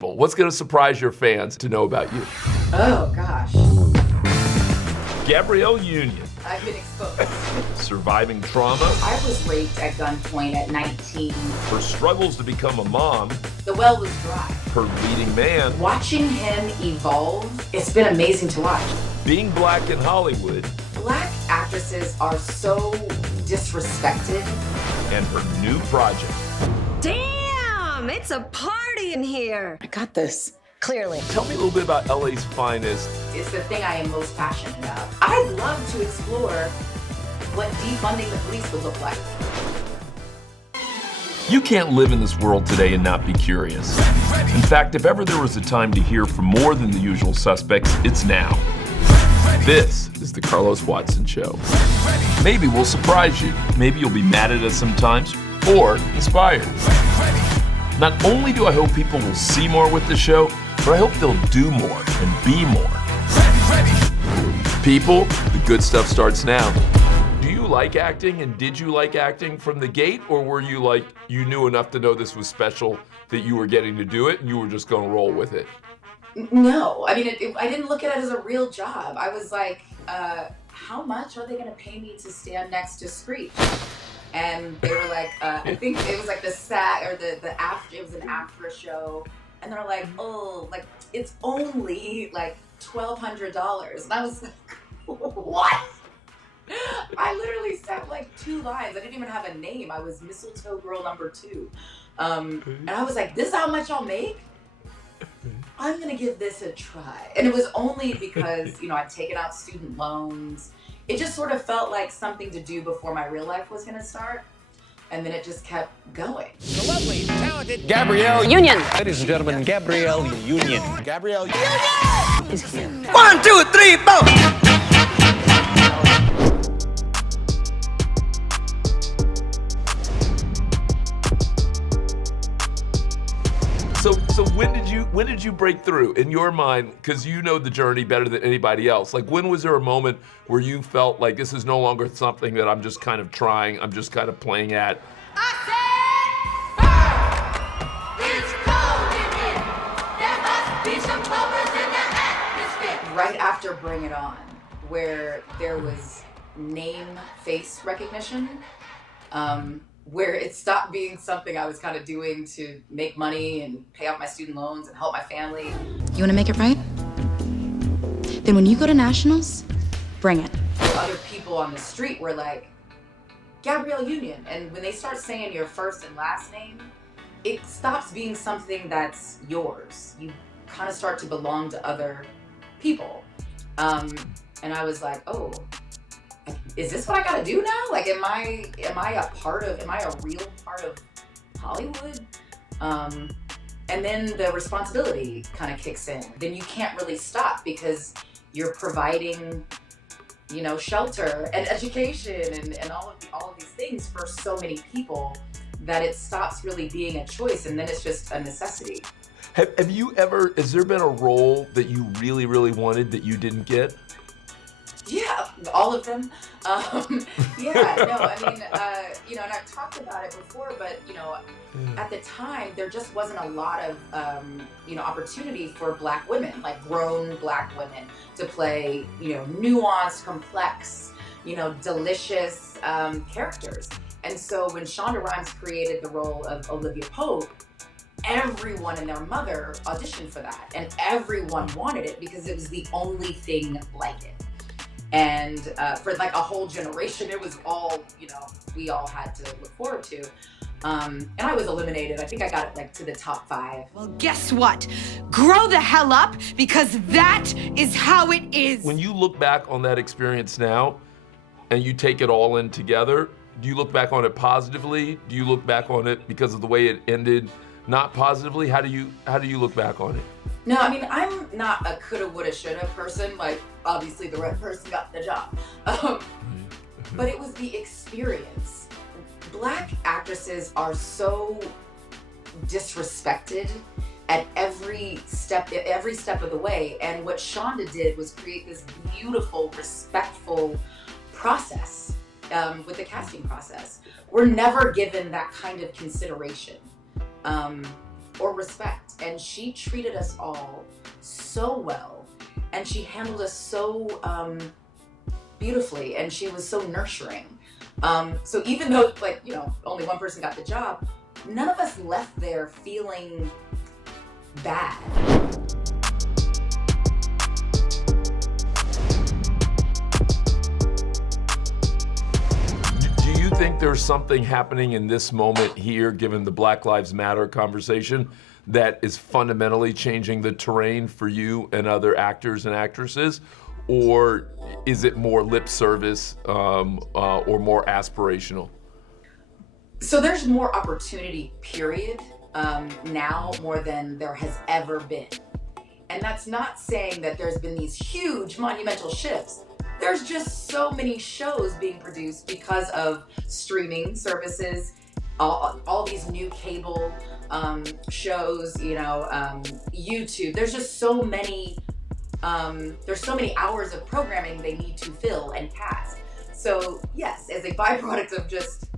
What's going to surprise your fans to know about you? Oh, gosh. Gabrielle Union. I've been exposed. Surviving trauma. I was raped at gunpoint at 19. Her struggles to become a mom. The well was dry. Her leading man. Watching him evolve, it's been amazing to watch. Being black in Hollywood. Black actresses are so disrespected. And her new project. Damn, it's a party in here. I got this. Clearly. Tell me a little bit about LA's finest. It's the thing I am most passionate about. I'd love to explore what defunding the police would look like. You can't live in this world today and not be curious. In fact, if ever there was a time to hear from more than the usual suspects, it's now. This is the Carlos Watson Show. Maybe we'll surprise you. Maybe you'll be mad at us sometimes, or inspired. Not only do I hope people will see more with the show, but I hope they'll do more and be more. People, the good stuff starts now. Do you like acting, and did you like acting from the gate, or were you like, you knew enough to know this was special that you were getting to do it and you were just gonna roll with it? No, I mean, I didn't look at it as a real job. I was like, how much are they gonna pay me to stand next to Screech? And they were like, I think it was like the SAG or the after, it was an after show. And they're like, oh, like, it's only like $1,200. And I was like, what? I literally said like 2 lines. I didn't even have a name. I was Mistletoe Girl number 2. And I was like, this is how much I'll make? I'm gonna give this a try. And it was only because, you know, I'd taken out student loans. It just sort of felt like something to do before my real life was gonna start. And then it just kept going. The lovely, talented Gabrielle Union. Ladies and gentlemen, Gabrielle Union. Gabrielle Union Is here. 1, 2, 3, 4. So when did you break through in your mind? Because you know the journey better than anybody else. Like, when was there a moment where you felt like this is no longer something that I'm just kind of trying, I'm just kind of playing at? I said, it's cold in here. There must be some bubbles in the atmosphere. Right after Bring It On, where there was name face recognition, where it stopped being something I was kind of doing to make money and pay off my student loans and help my family. You want to make it right? Then when you go to nationals, bring it. Other people on the street were like, Gabrielle Union. And when they start saying your first and last name, it stops being something that's yours. You kind of start to belong to other people. And I was like, oh, is this what I gotta do now? Like, am I a real part of Hollywood? And then the responsibility kind of kicks in. Then you can't really stop because you're providing, you know, shelter and education and all of these things for so many people that it stops really being a choice, and then it's just a necessity. Have you ever, has there been a role that you really, really wanted that you didn't get? Yeah, all of them. Yeah, no, I mean, you know, and I've talked about it before, but, you know, at the time, there just wasn't a lot of, you know, opportunity for Black women, like grown Black women, to play, you know, nuanced, complex, you know, delicious characters. And so when Shonda Rhimes created the role of Olivia Pope, everyone and their mother auditioned for that, and everyone wanted it because it was the only thing like it. And for like a whole generation, it was all, you know, we all had to look forward to. And I was eliminated. I think I got it like to the top 5. Well, guess what? Grow the hell up, because that is how it is. When you look back on that experience now and you take it all in together, do you look back on it positively? Do you look back on it because of the way it ended not positively? How do you look back on it? No, I mean, I'm not a coulda, woulda, shoulda person. Like, obviously the right person got the job. But it was the experience. Black actresses are so disrespected at every step of the way. And what Shonda did was create this beautiful, respectful process with the casting process. We're never given that kind of consideration or respect. and she treated us all so well, and she handled us so beautifully, and she was so nurturing. So even though, like, you know, only one person got the job, none of us left there feeling bad. Do you think there's something happening in this moment here, given the Black Lives Matter conversation, that is fundamentally changing the terrain for you and other actors and actresses? Or is it more lip service or more aspirational? So there's more opportunity, period, now more than there has ever been. And that's not saying that there's been these huge monumental shifts. There's just so many shows being produced because of streaming services, all these new cable shows, you know, YouTube. There's just so many, there's so many hours of programming they need to fill and cast. So yes, as a byproduct of just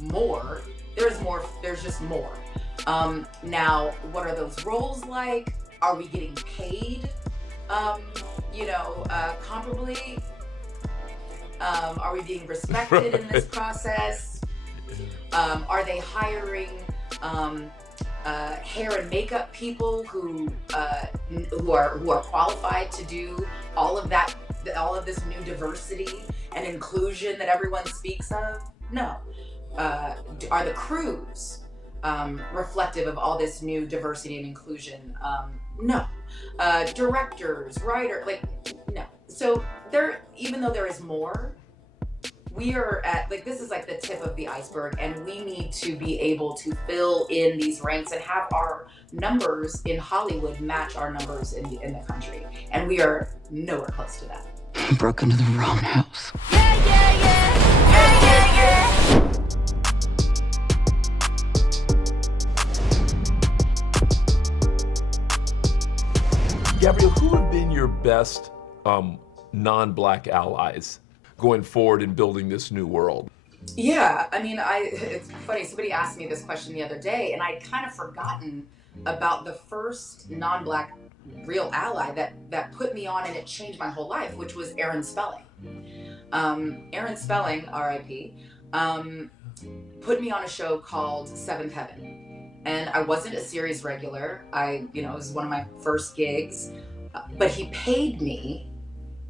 more, there's just more. Now, what are those roles like? Are we getting paid, you know, comparably? Are we being respected in this process? Are they hiring hair and makeup people who are qualified to do all of that, all of this new diversity and inclusion that everyone speaks of? No. Are the crews reflective of all this new diversity and inclusion? No. Directors, writer, like, no. So there, even though there is more, we are at, like, this is like the tip of the iceberg, and we need to be able to fill in these ranks and have our numbers in Hollywood match our numbers in the country. And we are nowhere close to that. I broke into the wrong house. Gabrielle, who have been your best non-Black allies going forward in building this new world? Yeah, I mean, it's funny, somebody asked me this question the other day, and I'd kind of forgotten about the first non-Black real ally that put me on, and it changed my whole life, which was Aaron Spelling. Aaron Spelling, R.I.P., put me on a show called Seventh Heaven. And I wasn't a series regular. It was one of my first gigs, but he paid me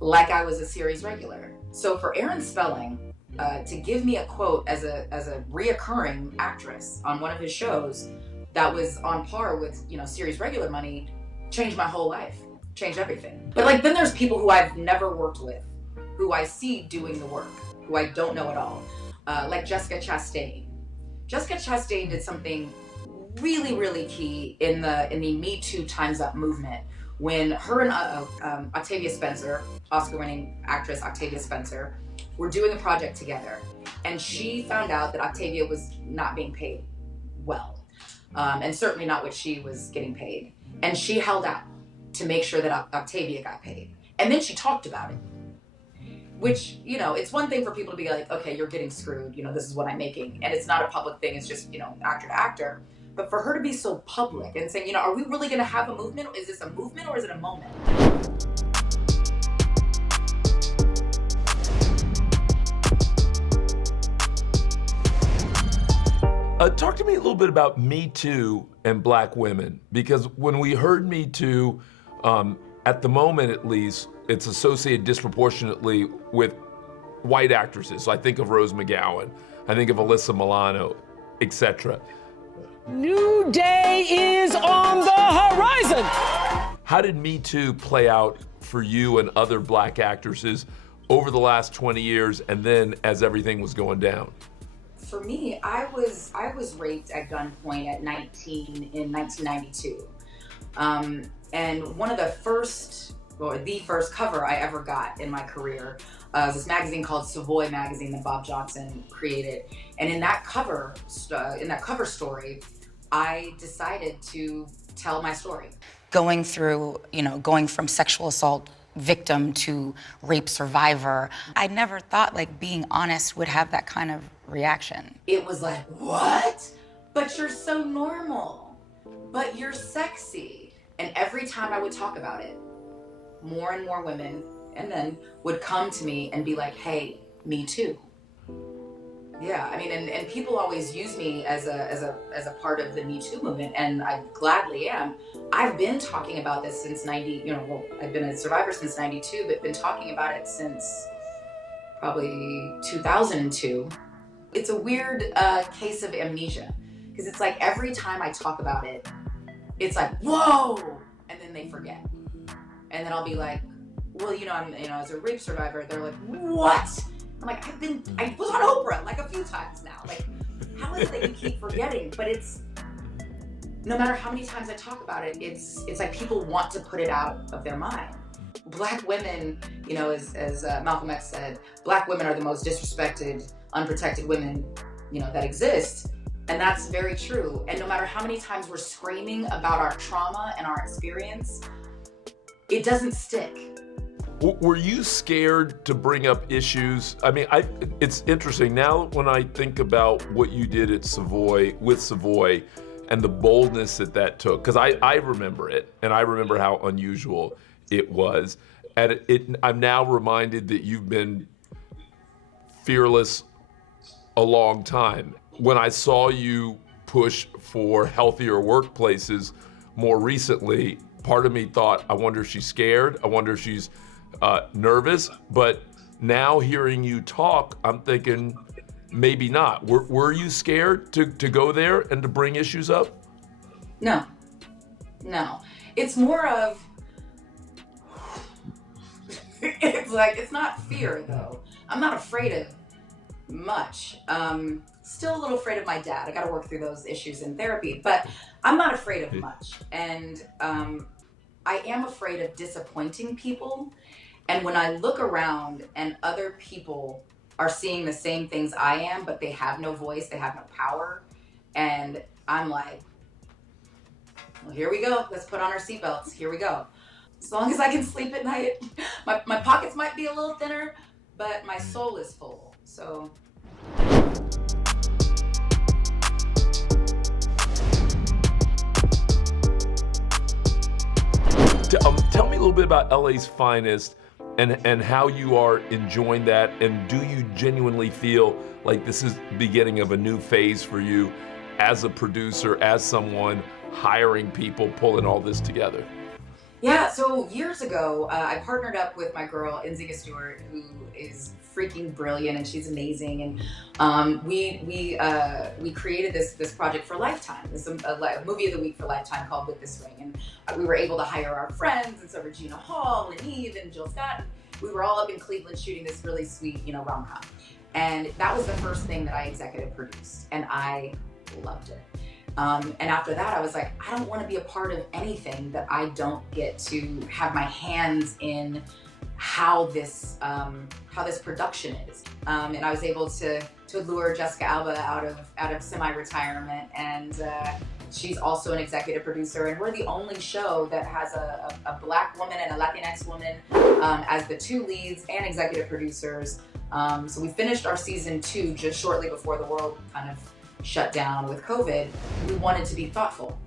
like I was a series regular. So for Aaron Spelling to give me a quote as a reoccurring actress on one of his shows that was on par with, you know, series regular money, changed my whole life, changed everything. But like, then there's people who I've never worked with, who I see doing the work, who I don't know at all, like Jessica Chastain. Jessica Chastain did something really, really key in the Me Too Time's Up movement, when her and Octavia Spencer, Oscar-winning actress Octavia Spencer, were doing a project together, and she found out that Octavia was not being paid well, and certainly not what she was getting paid, and she held out to make sure that Octavia got paid, and then she talked about it. Which, you know, it's one thing for people to be like, okay, you're getting screwed, you know, this is what I'm making, and it's not a public thing, it's just, you know, actor to actor. But for her to be so public and saying, you know, are we really going to have a movement? Is this a movement or is it a moment? Talk to me a little bit about Me Too and Black women, because when we heard Me Too, at the moment at least, it's associated disproportionately with white actresses. So I think of Rose McGowan, I think of Alyssa Milano, etc. New day is on the horizon. How did Me Too play out for you and other Black actresses over the last 20 years, and then as everything was going down? For me, I was raped at gunpoint at 19 in 1992. And one of the first cover I ever got in my career was this magazine called Savoy Magazine that Bob Johnson created. And in that cover story, I decided to tell my story. Going through, going from sexual assault victim to rape survivor, I never thought like being honest would have that kind of reaction. It was like, what? But you're so normal. but you're sexy. And every time I would talk about it, more and more women and men would come to me and be like, hey, me too. Yeah, I mean, and people always use me as a part of the Me Too movement, and I gladly am. I've been talking about this since I've been a survivor since 92, but been talking about it since probably 2002. It's a weird case of amnesia, because it's like every time I talk about it, it's like, whoa, and then they forget. And then I'll be like, well, I'm as a rape survivor, they're like, what? I'm like, I was on Oprah like a few times now. Like, how is it that you keep forgetting? But it's, no matter how many times I talk about it, it's like people want to put it out of their mind. Black women, as Malcolm X said, Black women are the most disrespected, unprotected women, that exist. And that's very true. And no matter how many times we're screaming about our trauma and our experience, it doesn't stick. Were you scared to bring up issues? I mean, it's interesting now when I think about what you did at Savoy, with Savoy, and the boldness that took, because I remember it, and I remember how unusual it was. And I'm now reminded that you've been fearless a long time. When I saw you push for healthier workplaces more recently, part of me thought, I wonder if she's scared, I wonder if she's nervous, but now hearing you talk, I'm thinking maybe not. Were you scared to go there and to bring issues up? No. It's more of, it's not fear though. I'm not afraid of much. Still a little afraid of my dad. I got to work through those issues in therapy, but I'm not afraid of much. And I am afraid of disappointing people. And when I look around and other people are seeing the same things I am, but they have no voice, they have no power, and I'm like, well, here we go. Let's put on our seatbelts. Here we go. As long as I can sleep at night, my pockets might be a little thinner, but my soul is full. So. Tell me a little bit about LA's Finest and how you are enjoying that, and do you genuinely feel like this is the beginning of a new phase for you as a producer, as someone hiring people, pulling all this together? Yeah, so years ago, I partnered up with my girl, Nzinga Stewart, who is freaking brilliant, and she's amazing. And we created this project for Lifetime. This is a movie of the week for Lifetime called With This Ring. And we were able to hire our friends, and so Regina Hall and Eve and Jill Scott. And we were all up in Cleveland shooting this really sweet, rom-com. And that was the first thing that I executive produced, and I loved it. And after that, I was like, I don't want to be a part of anything that I don't get to have my hands in how this production is. And I was able to lure Jessica Alba out of semi-retirement, and she's also an executive producer. And we're the only show that has a Black woman and a Latinx woman as the two leads and executive producers. So we finished our season 2 just shortly before the world kind of shut down with COVID. We wanted to be thoughtful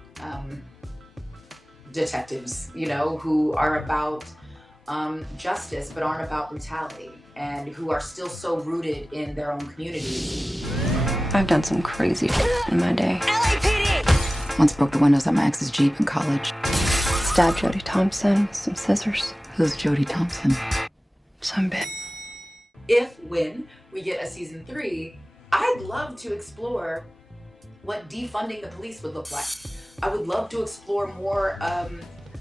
detectives, who are about justice but aren't about brutality, and who are still so rooted in their own communities. I've done some crazy in my day. LAPD! Once broke the windows of my ex's Jeep in college. Stabbed Jody Thompson with some scissors. Who's Jody Thompson? Some bitch. When we get a season 3, I'd love to explore what defunding the police would look like. I would love to explore more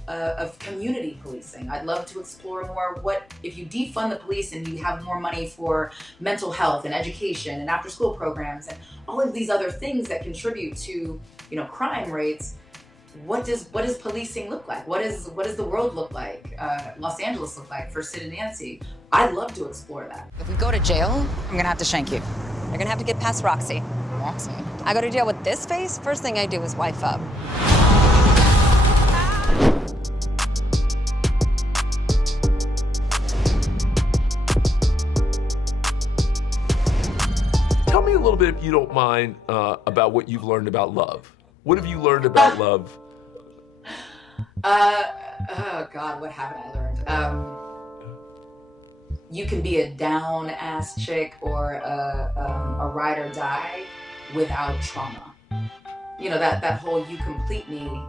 of community policing. I'd love to explore more what, if you defund the police and you have more money for mental health and education and after-school programs and all of these other things that contribute to, crime rates, what does policing look like? What does the world look like? Los Angeles look like for Sid and Nancy? I'd love to explore that. If we go to jail, I'm gonna have to shank you. You're gonna have to get past Roxy. Roxy? I go to jail with this face, first thing I do is wife up. Tell me a little bit, if you don't mind, about what you've learned about love. What have you learned about love Oh God, what haven't I learned? You can be a down-ass chick or a ride or die without trauma. You know, that whole "you complete me"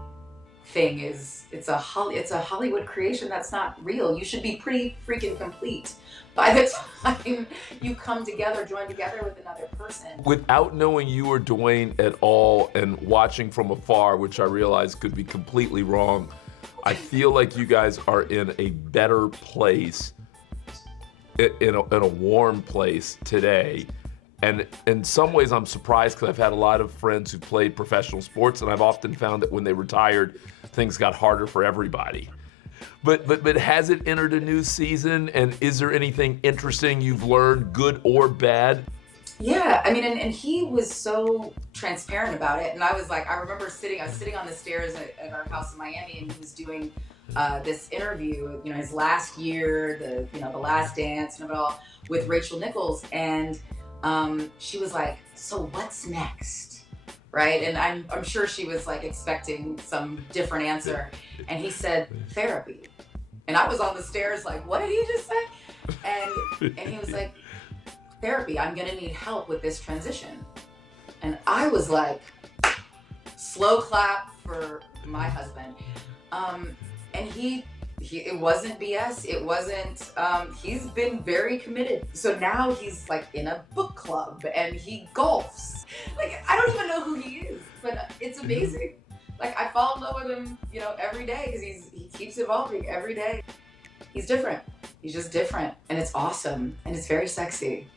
thing it's a Hollywood creation that's not real. You should be pretty freaking complete by the time you come together, join together with another person. Without knowing you or Dwayne at all and watching from afar, which I realize could be completely wrong, I feel like you guys are in a better place, in a warm place today. And in some ways I'm surprised because I've had a lot of friends who played professional sports, and I've often found that when they retired, things got harder for everybody. But has it entered a new season, and is there anything interesting you've learned, good or bad? Yeah, I mean, and he was so transparent about it. And I was like, I remember I was sitting on the stairs at our house in Miami, and he was doing this interview, you know, his last year, the last dance and it all, with Rachel Nichols. And she was like, so what's next? Right? And I'm sure she was like expecting some different answer. And he said, therapy. And I was on the stairs like, what did he just say? And he was like, therapy, I'm gonna need help with this transition. And I was like, slow clap for my husband. And he it wasn't BS, it wasn't, he's been very committed. So now he's like in a book club and he golfs. Like, I don't even know who he is, but it's amazing. Like, I fall in love with him, you know, every day because he keeps evolving every day. He's different. He's just different, and it's awesome, and it's very sexy.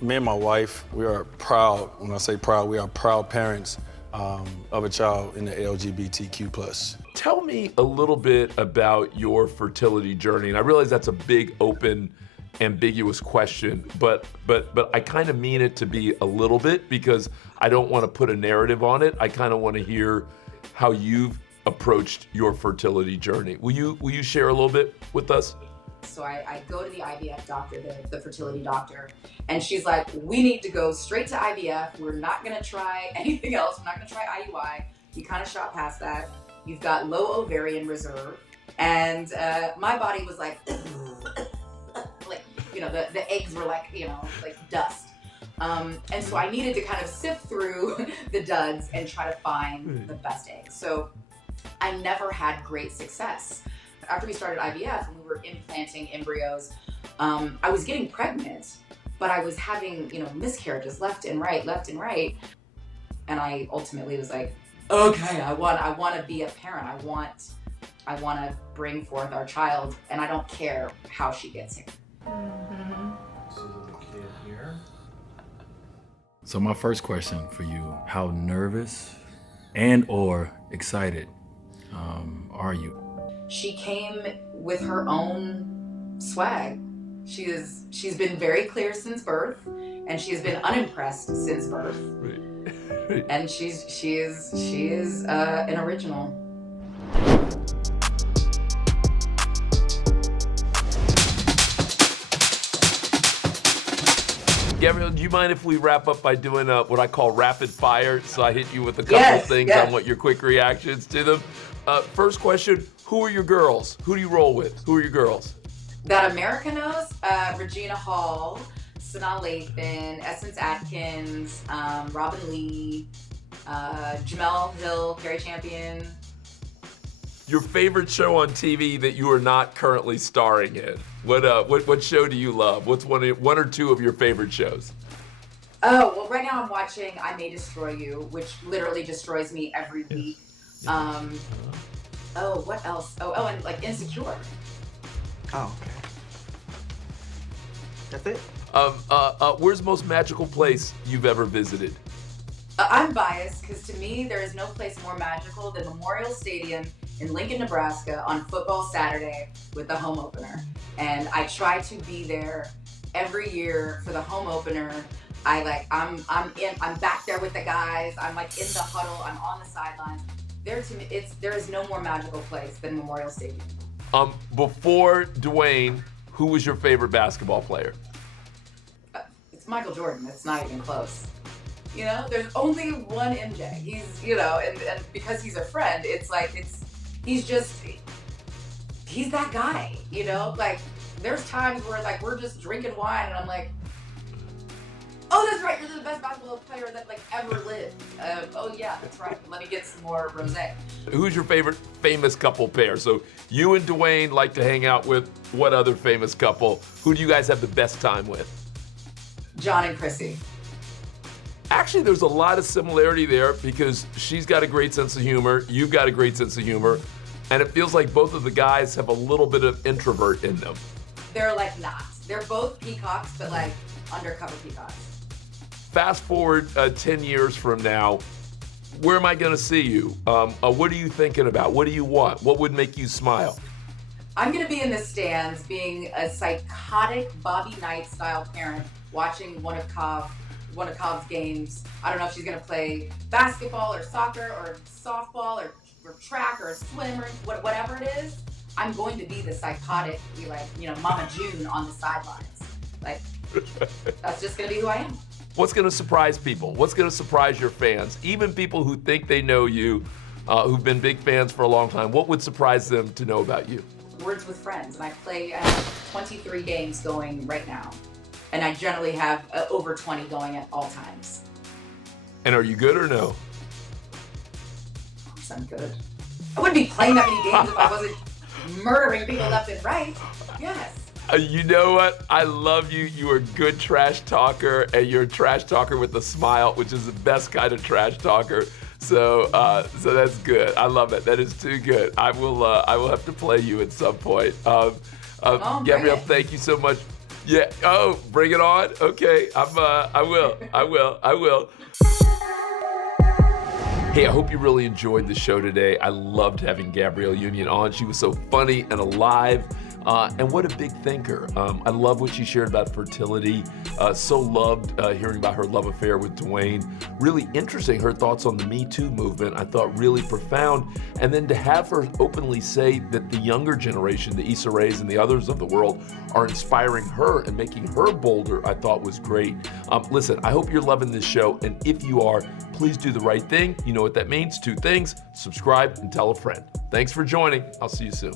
Me and my wife, we are proud, when I say proud, we are proud parents of a child in the LGBTQ+. Tell me a little bit about your fertility journey. And I realize that's a big, open, ambiguous question, but I kind of mean it to be a little bit because I don't want to put a narrative on it. I kind of want to hear how you've approached your fertility journey. Will you share a little bit with us? So I go to the IVF doctor, the fertility doctor, and she's like, we need to go straight to IVF. We're not gonna try anything else. We're not gonna try IUI. You kind of shot past that. You've got low ovarian reserve. And my body was like, like, you know, the eggs were like, you know, like dust. And so I needed to kind of sift through the duds and try to find the best eggs. So I never had great success. After we started IVF and we were implanting embryos, I was getting pregnant, but I was having, you know, miscarriages left and right. And I ultimately was like, okay, I want to be a parent. I want to bring forth our child, and I don't care how she gets here. This is a kid here. So my first question for you, how nervous and or excited are you? She came with her own swag. She's been very clear since birth, and she has been unimpressed since birth. Right. And she is an original. Gabrielle, do you mind if we wrap up by doing what I call rapid fire? So I hit you with a couple of things. I want your quick reactions to them. First question, who are your girls? Who do you roll with? Who are your girls? That America knows, Regina Hall, Sanaa Lathan, Essence Atkins, Robin Lee, Jamel Hill, Carrie Champion. Your favorite show on TV that you are not currently starring in? What show do you love? What's one or two of your favorite shows? Oh, well, right now I'm watching I May Destroy You, which literally destroys me every week. Oh, what else? Oh, and like Insecure. Oh, okay. That's it? Where's the most magical place you've ever visited? I'm biased because to me there is no place more magical than Memorial Stadium in Lincoln, Nebraska on football Saturday with the home opener. And I try to be there every year for the home opener. I'm back there with the guys. I'm like in the huddle. I'm on the sidelines. There is no more magical place than Memorial Stadium. Before Dwayne, who was your favorite basketball player? It's Michael Jordan. It's not even close. You know, there's only one MJ. He's, you know, and because he's a friend, it's like, he's that guy, you know? Like, there's times where like we're just drinking wine and I'm like, oh, that's right, you're the best basketball player that like ever lived. Oh yeah, that's right. Let me get some more rosé. Who's your favorite famous couple pair? So you and Dwayne like to hang out with what other famous couple? Who do you guys have the best time with? John and Chrissy. Actually, there's a lot of similarity there because she's got a great sense of humor, you've got a great sense of humor, and it feels like both of the guys have a little bit of introvert in them. They're like not. They're both peacocks, but like undercover peacocks. Fast forward 10 years from now, where am I gonna see you? What are you thinking about? What do you want? What would make you smile? I'm gonna be in the stands being a psychotic Bobby Knight style parent watching one of Cobb's games. I don't know if she's gonna play basketball or soccer or softball or track or swim or whatever it is. I'm going to be the psychotic, Mama June on the sidelines. Like, that's just gonna be who I am. What's gonna surprise people? What's gonna surprise your fans? Even people who think they know you, who've been big fans for a long time, what would surprise them to know about you? Words with Friends, and I have 23 games going right now. And I generally have over 20 going at all times. And are you good or no? Of course I'm good. I wouldn't be playing that many games if I wasn't murdering people left and right. Yes. You know what? I love you. You are a good trash talker, and you're a trash talker with a smile, which is the best kind of trash talker. So that's good. I love it. That is too good. I will have to play you at some point. Gabrielle, thank you so much. Yeah. Oh, bring it on. Okay. I will. Hey, I hope you really enjoyed the show today. I loved having Gabrielle Union on. She was so funny and alive. And what a big thinker. I love what she shared about fertility. So loved hearing about her love affair with Dwayne. Really interesting, her thoughts on the Me Too movement. I thought really profound. And then to have her openly say that the younger generation, the Issa Raes and the others of the world, are inspiring her and making her bolder, I thought was great. Listen, I hope you're loving this show. And if you are, please do the right thing. You know what that means. 2 things: subscribe and tell a friend. Thanks for joining. I'll see you soon.